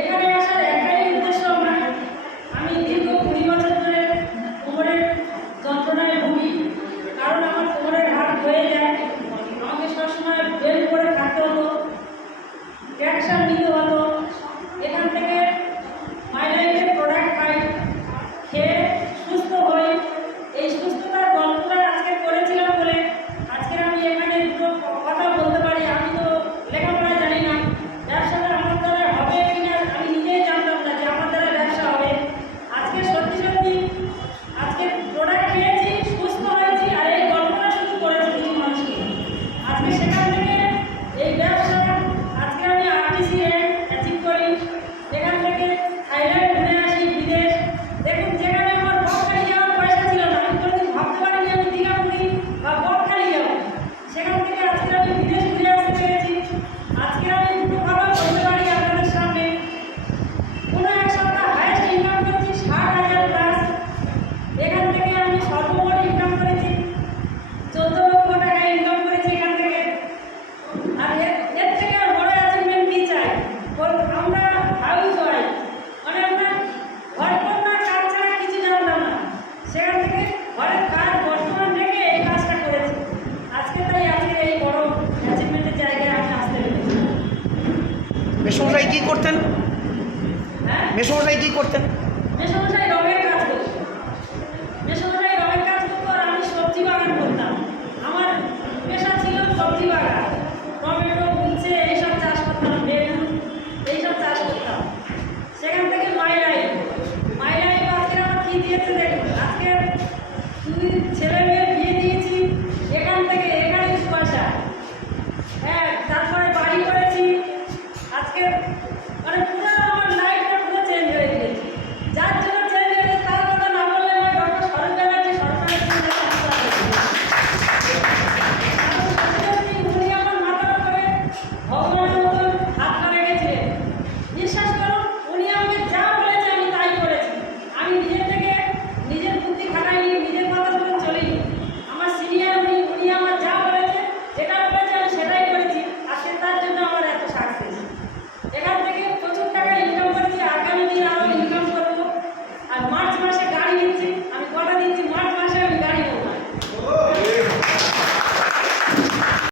এখানে আসার একটাই উদ্দেশ্য আমার, আমি দীর্ঘ 20 বছর ধরে কোমরের যন্ত্রণায় ভুগি। কারণ আমার কোমরের হাড় হয়ে যায়, আমাকে সবসময় বেল্ট করে থাকতে হতো, ক্যাপসার নিতে হতো। এখান থেকে মাই লাইফের প্রোডাক্ট পাই, খেয়ে সুস্থ হই। এই সুস্থতার গল্পটা আজকে করেছিলাম বলে আজকের আমি এখানে দুটো কথা বলতে পারি। আমি তো লেখাপড়া জানি না, ব্যবসাটা আমার দ্বারা হবে কিনা আমি নিজেই জানতাম না যে আমার দ্বারা ব্যবসা হবে। আজকে সত্যি সত্যি আজকে প্রোডাক্ট খেয়েছি, সুস্থ হয়েছি, আর এই গল্পটা শুধু করেছি কিছু মানুষকে। আজকে সেখান থেকে এই ব্যবসা আজকে আমি আরটিসি র্যাঙ্ক অ্যাচিভ করি। এখান থেকে থাইল্যান্ড ঘুরে আসি, বিদেশ। দেখুন, যেখানে আমার বকখালি যাওয়ার পয়সা ছিল না, আমি কোনোদিন ভাবতে পারিনি আমি দীঘাপুরি বা বকখালি যাব। সেখান থেকে আজকে আমি বিদেশ ঘুরে আসতে পেরেছি। আজকে আমি দুটো কথা বলতে পারি আপনাদের সামনে। কোনো এক সপ্তাহ হাইয়েস্ট ইনকাম করেছি 60,000 প্লাস। এখান থেকে আমি সর্বোপরি ইনকাম করেছি 14 লক্ষ টাকা ইনকাম করেছি এখান থেকে। আর এর থেকে আর বড় অ্যাচিভমেন্ট কি চাই? আমরা হাউস ওয়াইফ, মানে আমরা ঘরকন্যা, কাজ ছাড়া কিছু জানতাম না। সেখান থেকে ঘরের কাজ বর্তমান রেখে এই কাজটা করেছি। আজকে তাই আজকে এই বড় অ্যাচিভমেন্টের জায়গায় আমি আসতে পেরেছি। মেসমশাই কি করতেন? হ্যাঁ, মেসমশাই কি করতেন? মেসমশাই রঙের কাজ করতো। মেসমশাই রঙের কাজ করতো আর আমি সবজি বাগান করতাম। আমার পেশা ছিল সবজি বাগান, টমেটো, উচ্ছে এইসব চাষ করতাম, বেগুন এইসব চাষ করতাম। সেখান থেকে মাই লাইফ আজকে আমার কী দিয়েছে দেখুন। আজকে 2 ছেলে মেয়ের বিয়ে দিয়েছি, এখান থেকে এখানে পয়সা। হ্যাঁ, তারপরে বাড়ি করেছি। আজকে